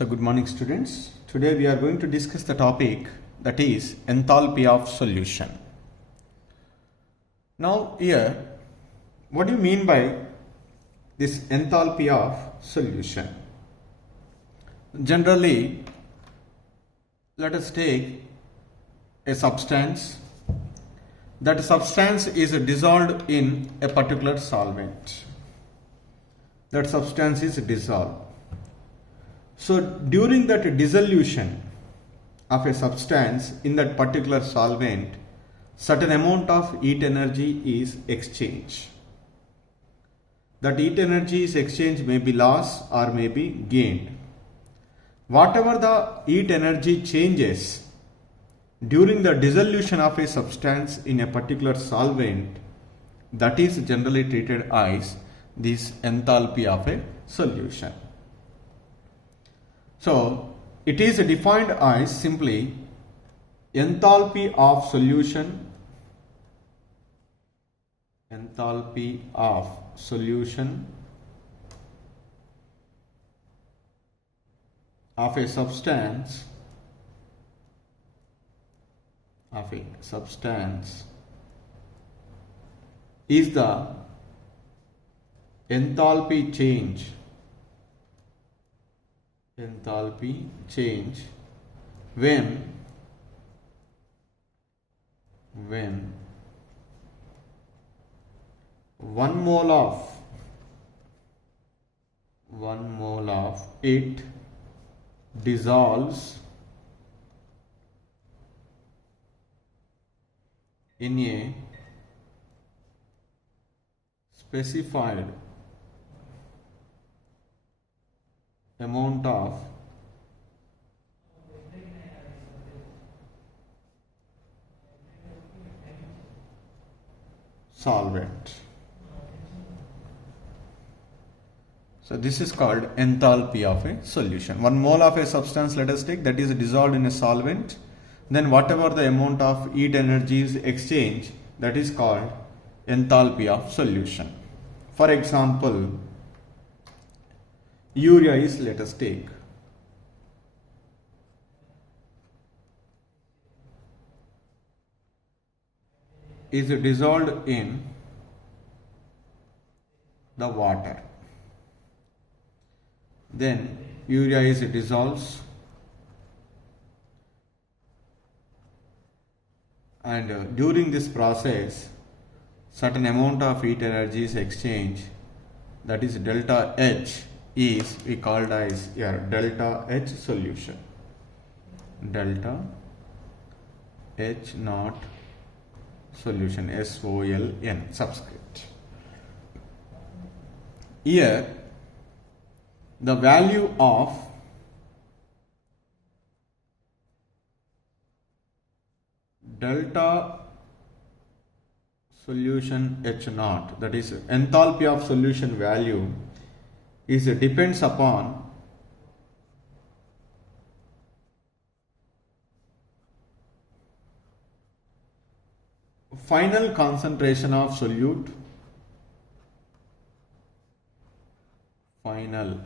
So good morning students. Today we are going to discuss the topic that is enthalpy of solution. Now here, what do you mean by this enthalpy of solution? Generally, let us take a substance. That substance is dissolved in a particular solvent. That substance is dissolved. So during that dissolution of a substance in that particular solvent, certain amount of heat energy is exchanged. That heat energy is exchanged may be lost or may be gained. Whatever the heat energy changes during the dissolution of a substance in a particular solvent, that is generally treated as this enthalpy of a solution. So it is defined as simply enthalpy of solution of a substance is the enthalpy change when 1 mole of it dissolves in a specified amount of solvent. So this is called enthalpy of a solution. 1 mole of a substance, let us take, that is dissolved in a solvent. Then whatever the amount of heat energy is exchanged, that is called enthalpy of solution. For example, urea is, let us take, is dissolved in the water. Then urea is dissolves and during this process certain amount of heat energy is exchanged, that is delta H is we called as here delta H solution, delta H naught solution, SOLN subscript. Here the value of delta solution H naught, that is enthalpy of solution value, is depends upon final concentration of solute, final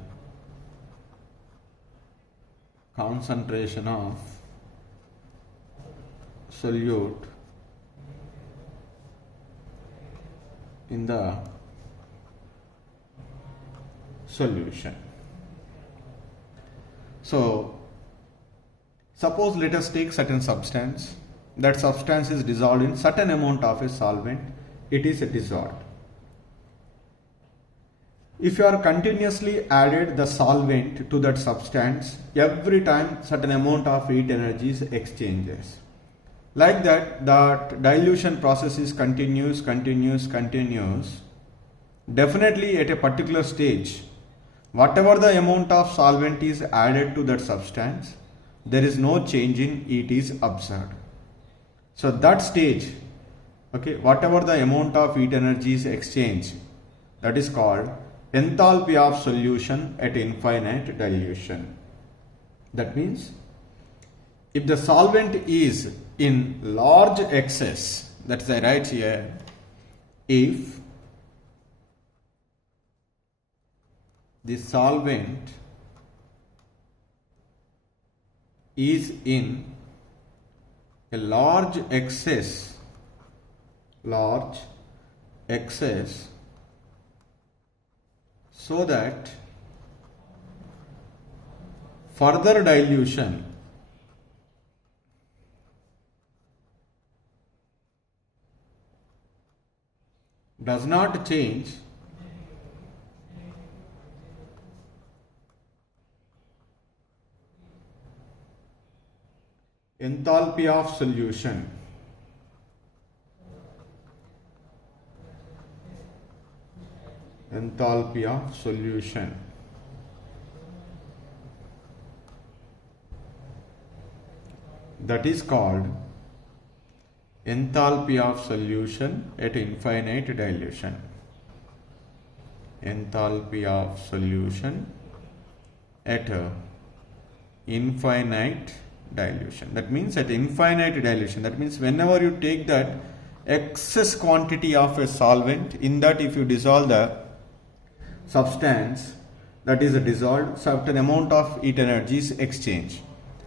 concentration of solute in the solution. So suppose let us take certain substance. That substance is dissolved in certain amount of a solvent. It is dissolved. If you are continuously added the solvent to that substance, every time certain amount of heat energy is exchanges. Like that dilution process is continuous. Definitely at a particular stage, whatever the amount of solvent is added to that substance, there is no change in heat is observed. So that stage, okay, whatever the amount of heat energy is exchanged, that is called enthalpy of solution at infinite dilution. That means if the solvent is in large excess, that is I write here, if the solvent is in a large excess so that further dilution does not change enthalpy of solution. Enthalpy of solution. That is called enthalpy of solution at infinite dilution. Enthalpy of solution at infinite dilution. That means at infinite dilution. That means whenever you take that excess quantity of a solvent, in that if you dissolve the substance that is dissolved, certain amount of heat energy is exchanged.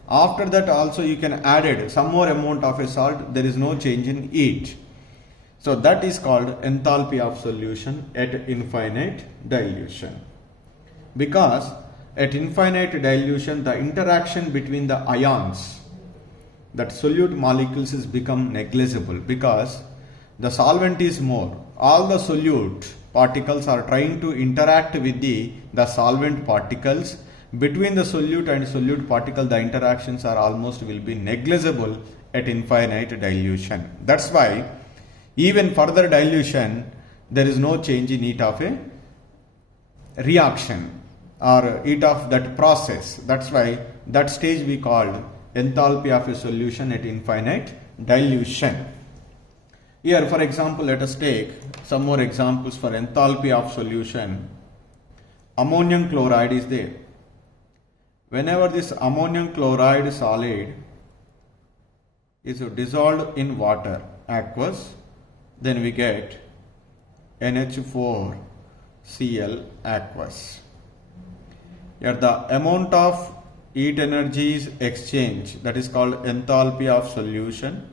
After that also you can add some more amount of a salt, there is no change in heat. So that is called enthalpy of solution at infinite dilution. Because at infinite dilution the interaction between the ions, that solute molecules, is become negligible because the solvent is more. All the solute particles are trying to interact with the solvent particles. Between the solute and solute particle, the interactions are almost will be negligible at infinite dilution. That's why even further dilution there is no change in heat of a reaction or heat of that process. That's why that stage we called enthalpy of a solution at infinite dilution. Here for example, let us take some more examples for enthalpy of solution. Ammonium chloride is there. Whenever this ammonium chloride solid is dissolved in water, aqueous, then we get NH4Cl aqueous. Here the amount of heat energy is exchanged, that is called enthalpy of solution,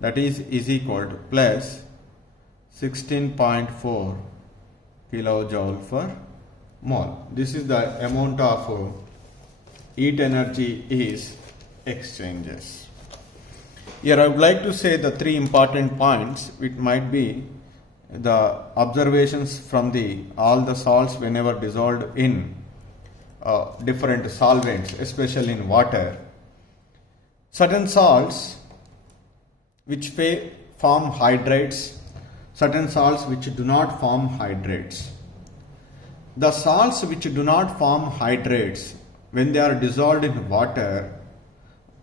that is equal to plus 16.4 kilojoule per mole. This is the amount of heat energy is exchanges. Here I would like to say the three important points. It might be the observations from all the salts whenever dissolved in different solvents, especially in water. Certain salts which form hydrates, certain salts which do not form hydrates. The salts which do not form hydrates, when they are dissolved in water,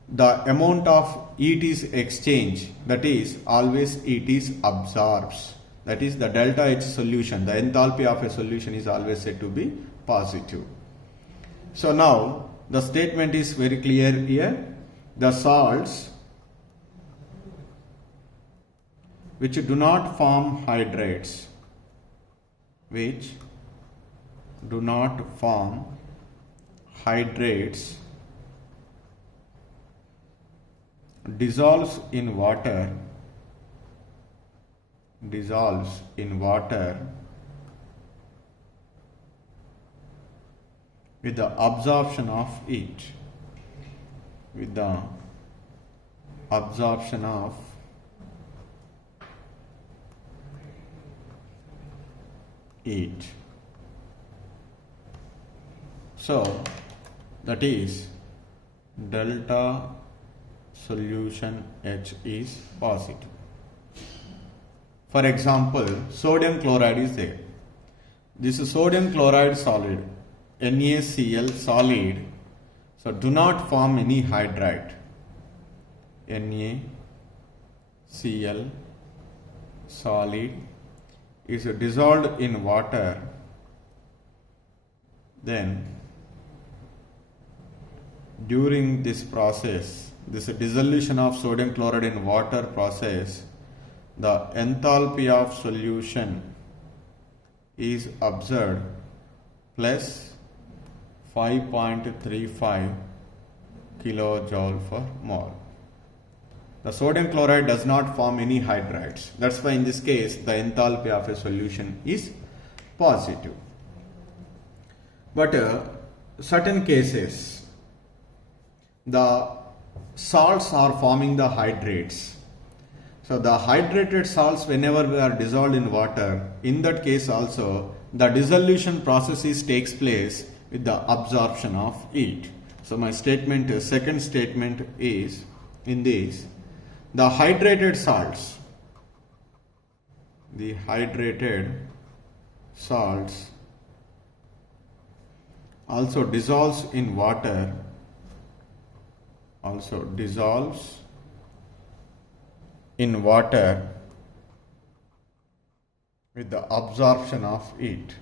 the amount of heat is exchanged, that is always heat is absorbs. That is the delta H solution, the enthalpy of a solution is always said to be positive. So now the statement is very clear here. The salts which do not form hydrates, dissolves in water with the absorption of heat. So that is delta solution H is positive. For example, sodium chloride is there. This is sodium chloride solid, NaCl solid, so do not form any hydride. NaCl solid is dissolved in water, then during this process, this dissolution of sodium chloride in water process, the enthalpy of solution is observed plus 5.35 kilojoule per mole. The sodium chloride does not form any hydrides. That's why in this case the enthalpy of a solution is positive. But certain cases the salts are forming the hydrates. So the hydrated salts, whenever they are dissolved in water, in that case also the dissolution process takes place with the absorption of heat. So my second statement is in this: the hydrated salts also dissolves in water, with the absorption of heat,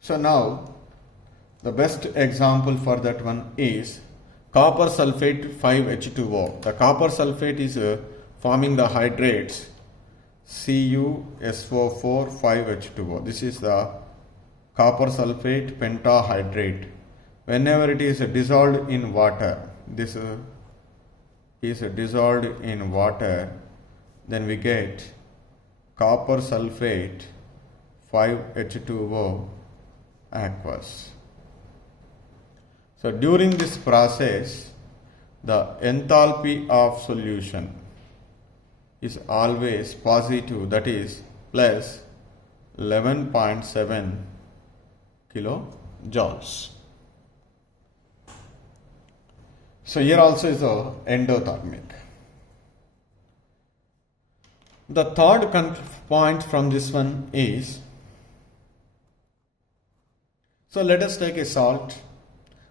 So now the best example for that one is copper sulfate 5H2O. The copper sulfate is forming the hydrates CuSO4 5H2O. This is the copper sulfate pentahydrate. Whenever it is dissolved in water, then we get copper sulfate 5H2O aqueous. So during this process, the enthalpy of solution is always positive, that is plus 11.7 kilojoules. So here also is a endothermic. The third point from this one is, so let us take a salt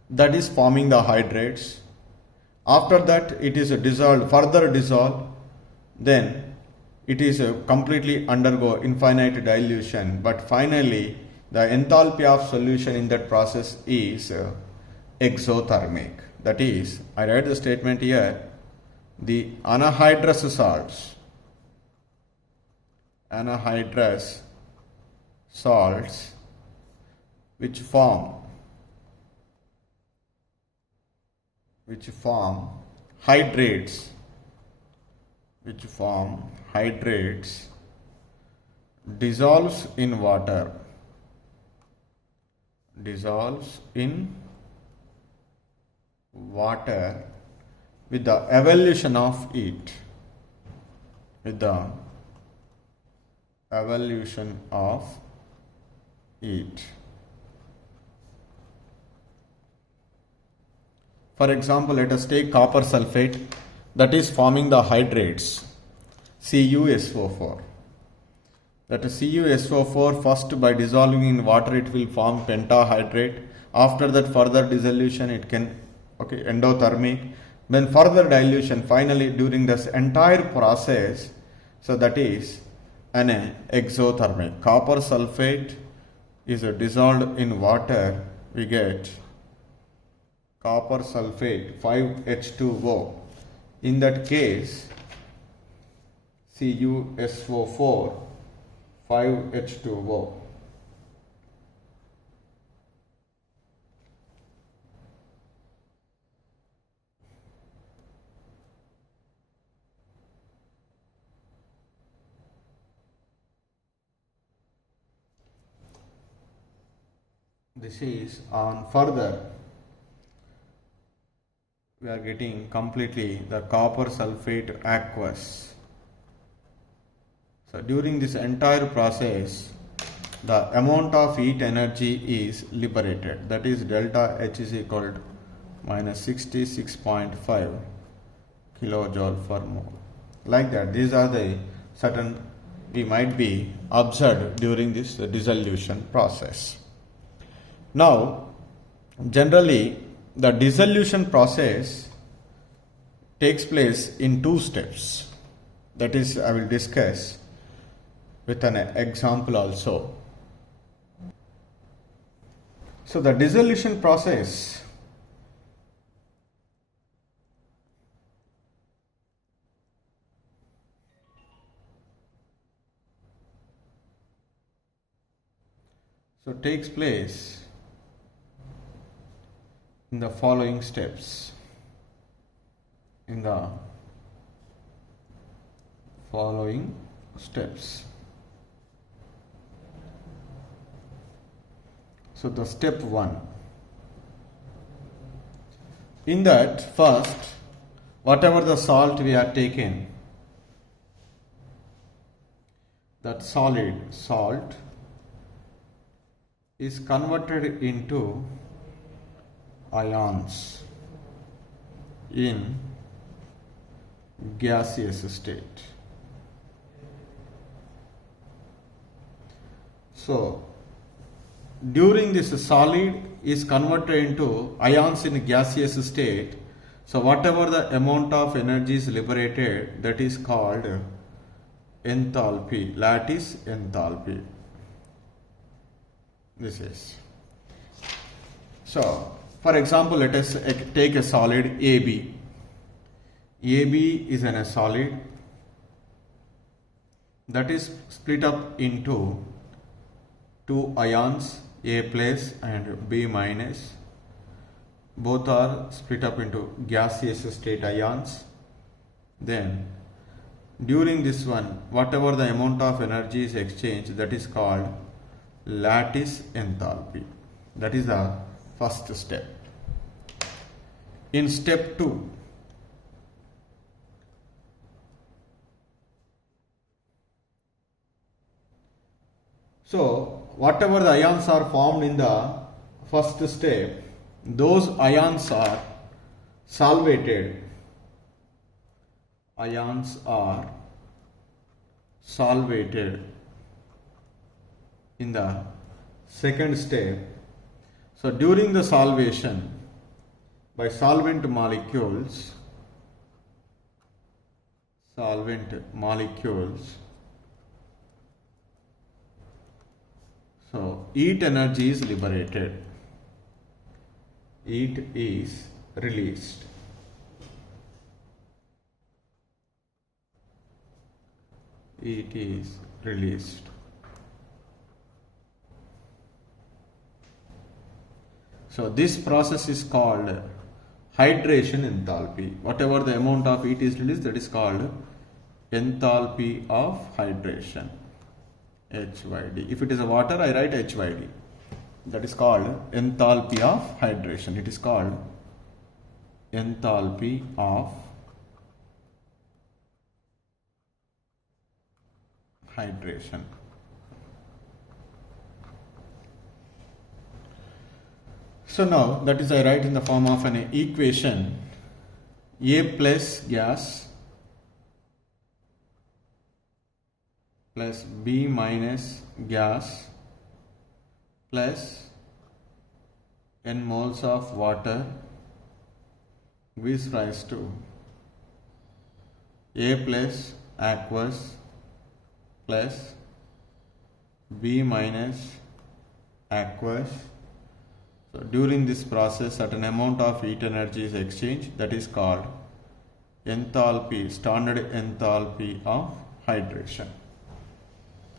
that is forming the hydrates. After that it is further dissolved, then it is completely undergo infinite dilution, but finally the enthalpy of solution in that process is exothermic. That is, I write the statement here: the anhydrous salts which form hydrates dissolves in water with the evolution of heat. For example, let us take copper sulfate that is forming the hydrates CuSO4. That CuSO4, first by dissolving in water it will form pentahydrate. After that further dissolution it can endothermic, then further dilution, finally during this entire process, so that is an exothermic. Copper sulfate is dissolved in water, we get copper sulfate 5H2O. In that case CuSO4 5H2O. This is on further we are getting completely the copper sulfate aqueous. So during this entire process the amount of heat energy is liberated, that is delta H is equal to minus 66.5 kilojoule per mole. Like that, these are the certain we might be observed during this dissolution process. Now generally the dissolution process takes place in two steps, that is I will discuss with an example also. So the dissolution process So takes place in the following steps. In the following steps. So the step 1. In that first, whatever the salt we are taking, that solid salt is converted into ions in gaseous state. So during this solid is converted into ions in gaseous state, so whatever the amount of energy is liberated, that is called enthalpy, lattice enthalpy. This is. So for example, let us take a solid AB. AB is a solid that is split up into two ions, A plus and B minus. Both are split up into gaseous state ions. Then during this one, whatever the amount of energy is exchanged, that is called lattice enthalpy. That is the first step. In step 2, so whatever the ions are formed in the first step, those ions are solvated. Ions are solvated in the second step. So during the solvation, by solvent molecules, so heat energy is liberated, heat is released. Heat is released. So this process is called hydration enthalpy. Whatever the amount of heat is released, that is called enthalpy of hydration, HYD. If it is a water, I write HYD. That is called enthalpy of hydration. It is called enthalpy of hydration. So now that is I write in the form of an equation. A plus gas plus B minus gas plus n moles of water gives rise to A plus aqueous plus B minus aqueous. So during this process, certain amount of heat energy is exchanged, that is called enthalpy, standard enthalpy of hydration.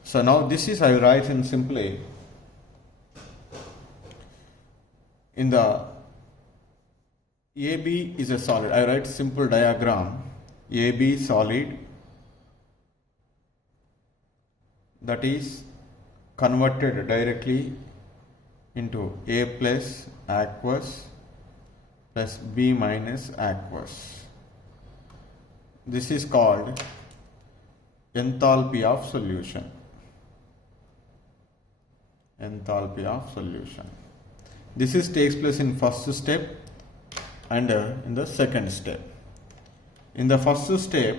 So now this is, I write in simply in the AB is a solid. I write simple diagram. AB solid, that is converted directly into A plus aqueous plus B minus aqueous. This is called enthalpy of solution. Enthalpy of solution. This is takes place in first step and in the second step. In the first step,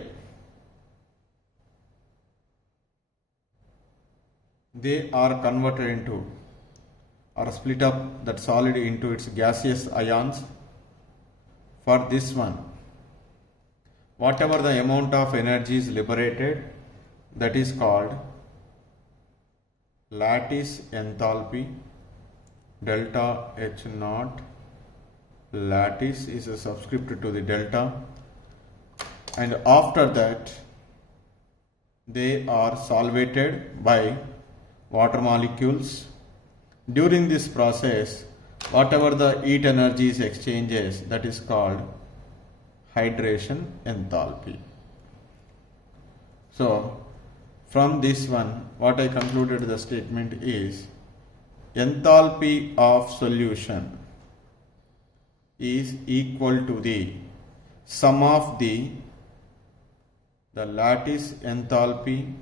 they are converted into or split up that solid into its gaseous ions. For this one, whatever the amount of energy is liberated, that is called lattice enthalpy, delta H naught. Lattice is a subscript to the delta, and after that they are solvated by water molecules During this process, whatever the heat energy is exchanges, that is called hydration enthalpy. So, from this one, what I concluded the statement is enthalpy of solution is equal to the sum of the lattice enthalpy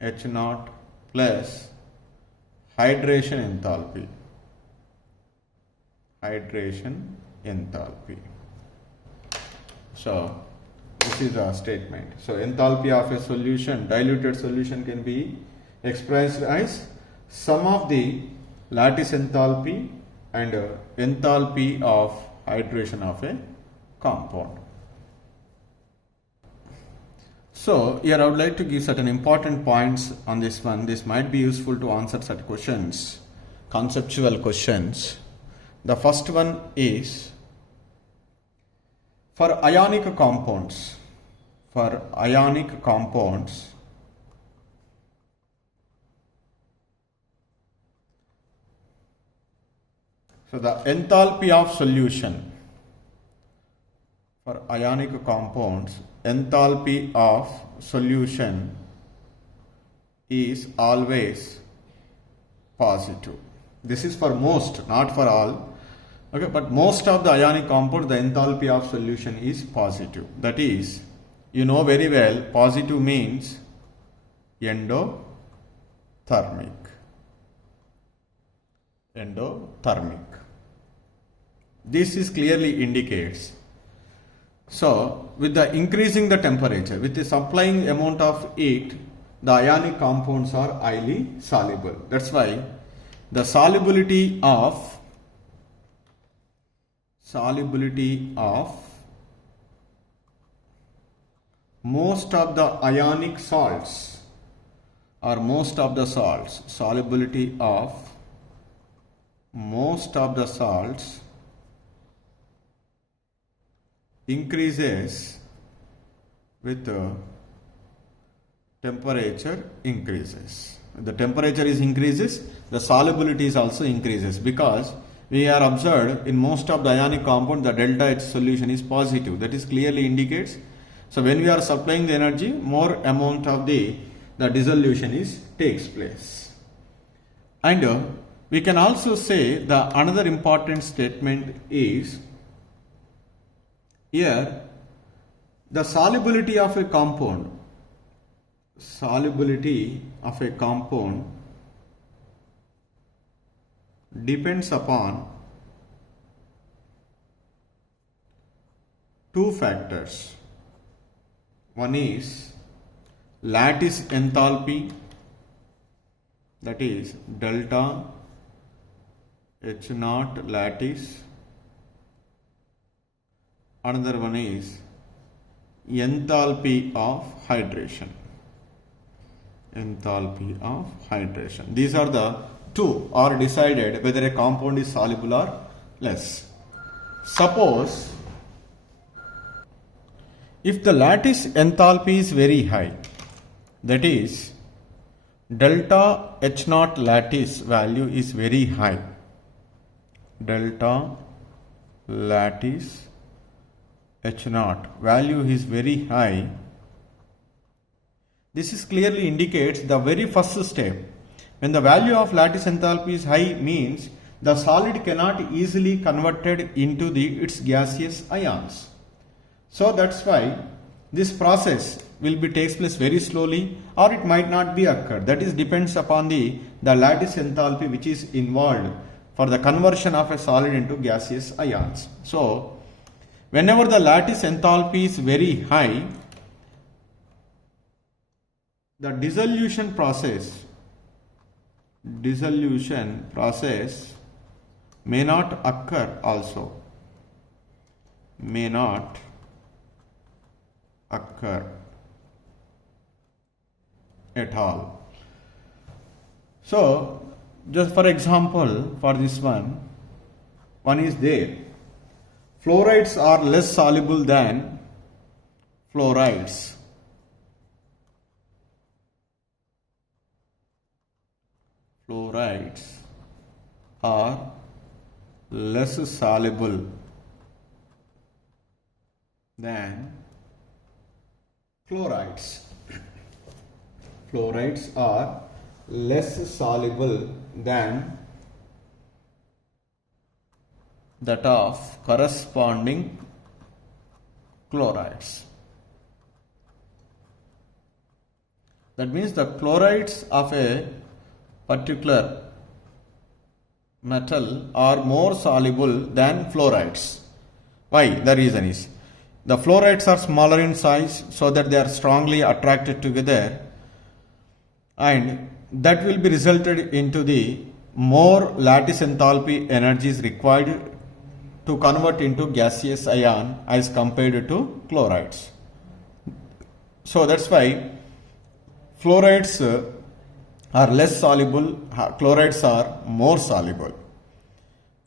H naught plus hydration enthalpy. So, this is a statement. So, enthalpy of a solution, diluted solution, can be expressed as sum of the lattice enthalpy and enthalpy of hydration of a compound. So, here I would like to give certain important points on this one. This might be useful to answer such questions, conceptual questions. The first one is for ionic compounds. So, the enthalpy of solution for ionic compounds, enthalpy of solution is always positive. This is for most, not for all. Okay, but most of the ionic compounds, the enthalpy of solution is positive. That is, you know very well, positive means endothermic. This is clearly indicates. So, with the increasing the temperature, with the supplying amount of heat, the ionic compounds are highly soluble. That's why the solubility of most of the ionic salts or most of the salts, solubility of most of the salts increases with temperature increases. The temperature is increases, the solubility is also increases, because we are observed in most of the ionic compound the delta H solution is positive. That is clearly indicates. So when we are supplying the energy, more amount of the dissolution takes place. And we can also say the another important statement is here the solubility of a compound depends upon two factors. One is lattice enthalpy, that is delta H naught lattice. Another one is enthalpy of hydration. These are the two are decided whether a compound is soluble or less. Suppose if the lattice enthalpy is very high, that is delta H naught lattice value is very high, delta lattice H naught value is very high, this is clearly indicates the very first step. When the value of lattice enthalpy is high means the solid cannot easily converted into its gaseous ions. So that's why this process will be takes place very slowly, or it might not be occurred. That is depends upon the lattice enthalpy which is involved for the conversion of a solid into gaseous ions. So whenever the lattice enthalpy is very high, the dissolution process may not occur also, may not occur at all. So just for example, for this one is there, fluorides are less soluble than fluorides. fluorides are less soluble than chlorides. Fluorides are less soluble than that of corresponding chlorides. That means the chlorides of a particular metal are more soluble than fluorides. Why? The reason is the fluorides are smaller in size, so that they are strongly attracted together, and that will be resulted into the more lattice enthalpy energy is required to convert into gaseous ion as compared to chlorides. So that's why fluorides are less soluble, chlorides are more soluble.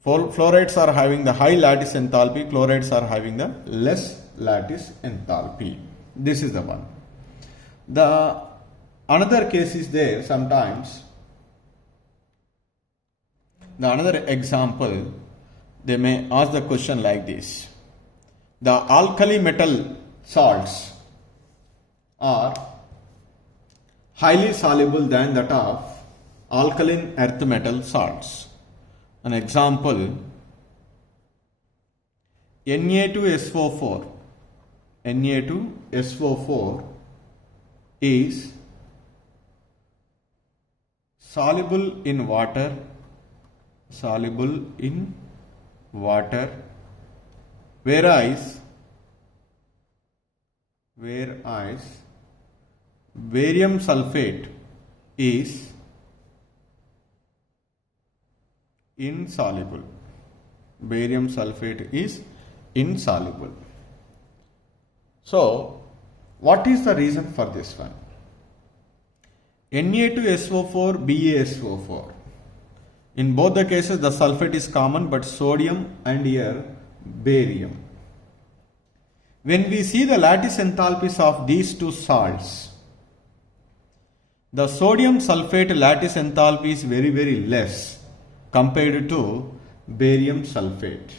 Fluorides are having the high lattice enthalpy, chlorides are having the less lattice enthalpy. This is the one. The another case is there sometimes. The another example, they may ask the question like this: the alkali metal salts are highly soluble than that of alkaline earth metal salts. An example, Na2SO4. Na2SO4 is soluble in water, whereas barium sulfate is insoluble. Barium sulfate is insoluble. So, what is the reason for this one? Na2SO4, BaSO4. In both the cases, the sulfate is common, but sodium and here barium. When we see the lattice enthalpies of these two salts, the sodium sulfate lattice enthalpy is very, very less compared to barium sulfate.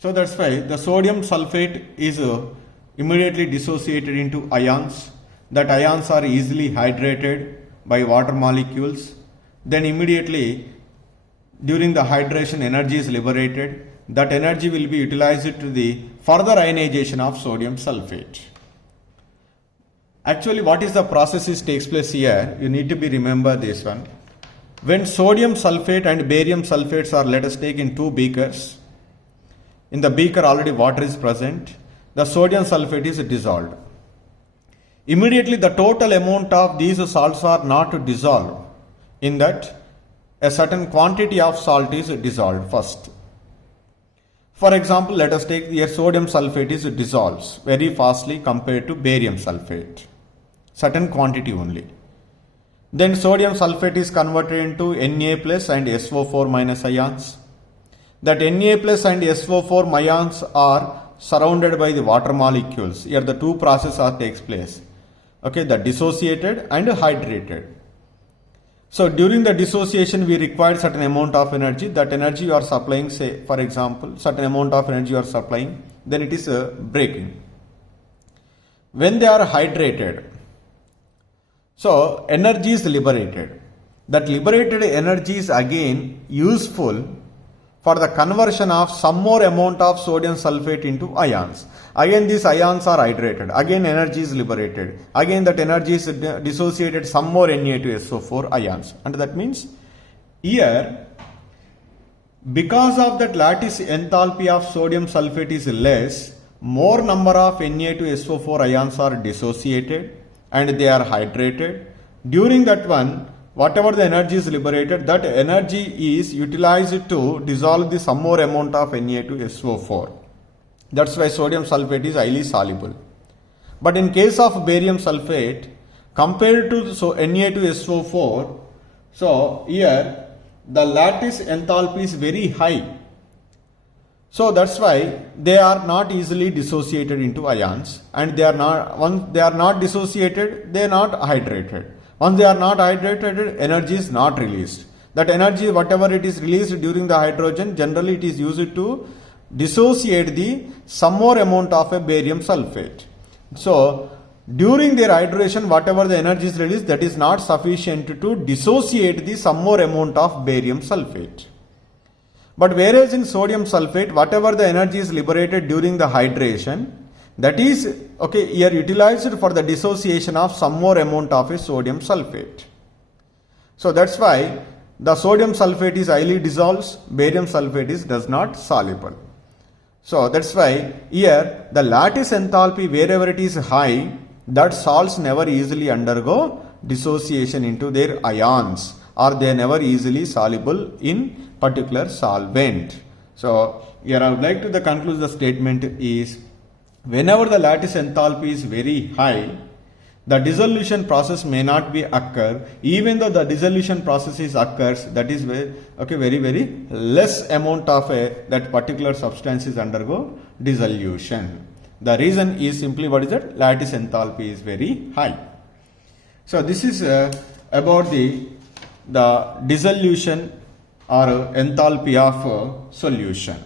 So that's why the sodium sulfate is immediately dissociated into ions. That ions are easily hydrated by water molecules. Then immediately during the hydration, energy is liberated. That energy will be utilized to the further ionization of sodium sulfate. Actually, what is the process is takes place here? You need to be remember this one. When sodium sulfate and barium sulfates are, let us take in two beakers. In the beaker already water is present. The sodium sulfate is dissolved. Immediately the total amount of these salts are not dissolved. In that, a certain quantity of salt is dissolved first. For example, let us take here sodium sulfate is dissolves very fastly compared to barium sulfate. Certain quantity only. Then sodium sulfate is converted into Na plus and SO4 minus ions. That Na plus and SO4 ions are surrounded by the water molecules. Here the two processes are takes place. Okay, the dissociated and hydrated. So during the dissociation we require certain amount of energy. That energy you are supplying, say for example, certain amount of energy you are supplying, then it is breaking. When they are hydrated, so energy is liberated. That liberated energy is again useful for the conversion of some more amount of sodium sulfate into ions. Again these ions are hydrated. Again energy is liberated. Again that energy is dissociated some more Na2SO4 ions. And that means here, because of that lattice enthalpy of sodium sulfate is less, more number of Na2SO4 ions are dissociated and they are hydrated. During that one, whatever the energy is liberated, that energy is utilized to dissolve the some more amount of Na2SO4. That's why sodium sulfate is highly soluble. But in case of barium sulfate, compared to Na2SO4, so here the lattice enthalpy is very high. So that's why they are not easily dissociated into ions, and they are not, once they are not dissociated, they are not hydrated. Once they are not hydrated, energy is not released. That energy, whatever it is released during the hydrogen, generally it is used to dissociate the some more amount of a barium sulfate. So, during their hydration, whatever the energy is released, that is not sufficient to dissociate the some more amount of barium sulfate. But whereas in sodium sulfate, whatever the energy is liberated during the hydration, that is here utilized for the dissociation of some more amount of a sodium sulfate. So that's why the sodium sulfate is highly dissolves, barium sulfate is does not soluble. So that's why here the lattice enthalpy wherever it is high, that salts never easily undergo dissociation into their ions, or they are never easily soluble in particular solvent. So here I would like to conclude the statement is, whenever the lattice enthalpy is very high, the dissolution process may not be occur. Even though the dissolution process is occurs, that is very less amount of that particular substance is undergo dissolution. The reason is simply what is that? Lattice enthalpy is very high. So this is about the dissolution or enthalpy of solution.